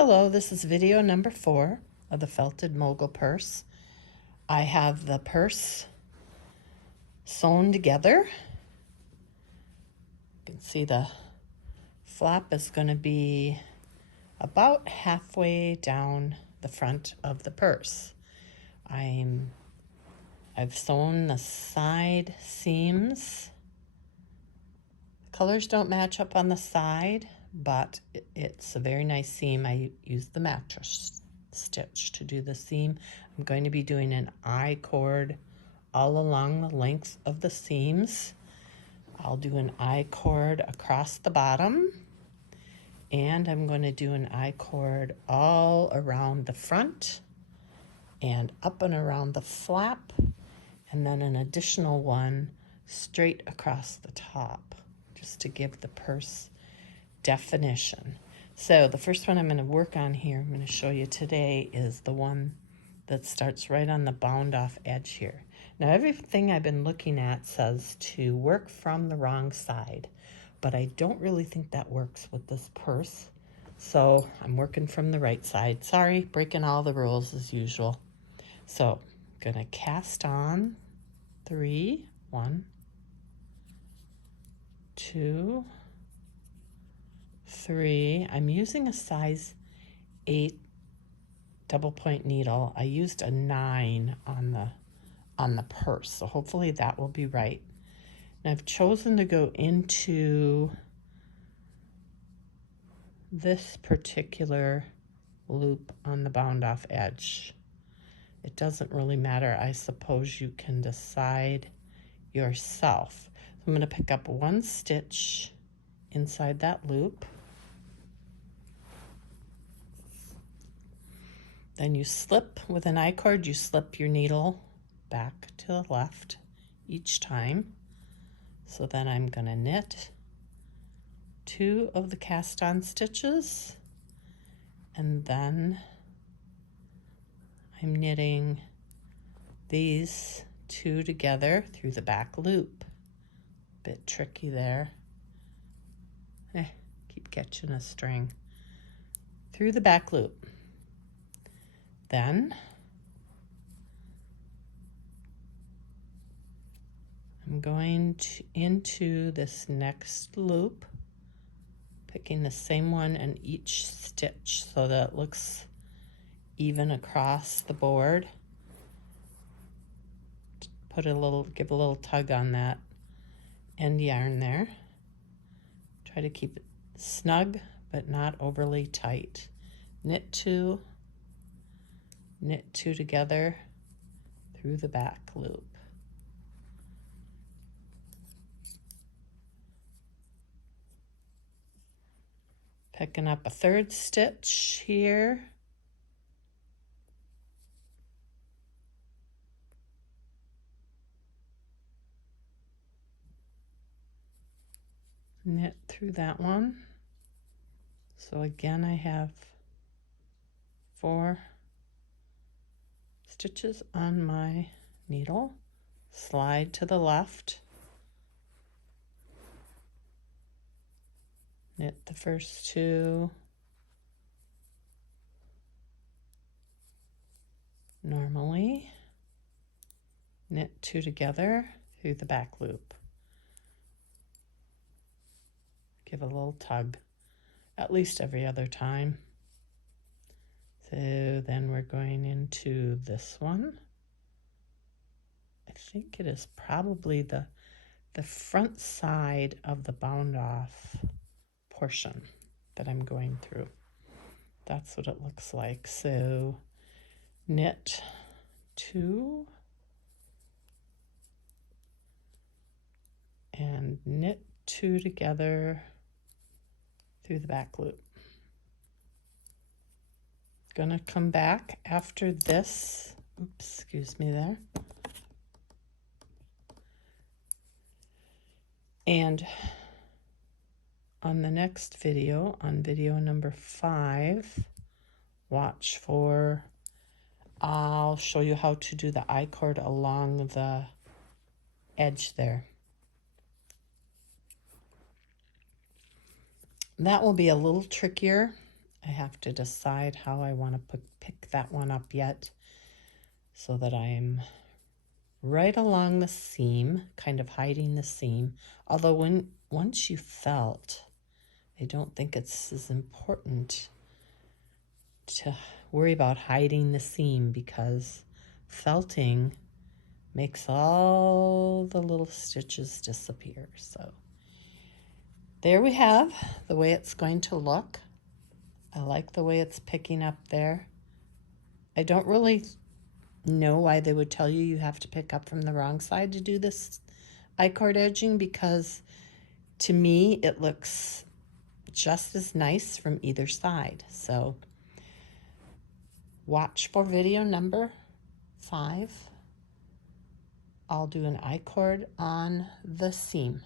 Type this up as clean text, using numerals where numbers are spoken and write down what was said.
Hello, this is video number 4 of the felted Mogul purse. I have the purse sewn together. You can see the flap is going to be about halfway down the front of the purse. I've sewn the side seams. Colors don't match up on the side, but it's a very nice seam. I used the mattress stitch to do the seam. I'm going to be doing an I-cord all along the length of the seams. I'll do an I-cord across the bottom, and I'm going to do an I-cord all around the front and up and around the flap, and then an additional one straight across the top, just to give the purse definition. So the first one I'm going to work on here, I'm going to show you today, is the one that starts right on the bound off edge here. Now everything I've been looking at says to work from the wrong side, but I don't really think that works with this purse. So I'm working from the right side. Sorry, breaking all the rules as usual. So I'm going to cast on 3, 1, 2, 3. I'm using a size 8 double point needle. I used a 9 on the purse, so hopefully that will be right. And I've chosen to go into this particular loop on the bound off edge. It doesn't really matter. I suppose you can decide yourself. So I'm going to pick up 1 stitch inside that loop. Then you slip with an I-cord, you slip your needle back to the left each time. So then I'm going to knit 2 of the cast on stitches, and then I'm knitting these 2 together through the back loop. Bit tricky there. Keep catching a string. Through the back loop. Then I'm going into this next loop, picking the same one in each stitch so that it looks even across the board. Give a little tug on that end yarn there. Try to keep it snug but not overly tight. Knit 2, knit 2 together through the back loop. Picking up a 3rd stitch here. Knit through that one. So again, I have 4 stitches on my needle. Slide to the left. Knit the first 2. Normally. Knit 2 together through the back loop. Give a little tug, at least every other time. So then we're going into this one. I think it is probably the front side of the bound off portion that I'm going through. That's what it looks like. So knit 2 and knit 2 together through the back loop. Gonna come back after this. Oops, excuse me there. And on the next video, on video number 5, watch for, I'll show you how to do the I-cord along the edge there. That will be a little trickier. I have to decide how I want to pick that one up yet, so that I'm right along the seam, kind of hiding the seam. Although once you felt, I don't think it's as important to worry about hiding the seam, because felting makes all the little stitches disappear. So there we have the way it's going to look. I like the way it's picking up there. I don't really know why they would tell you you have to pick up from the wrong side to do this I-cord edging, because to me it looks just as nice from either side. So watch for video number 5. I'll do an I-cord on the seam.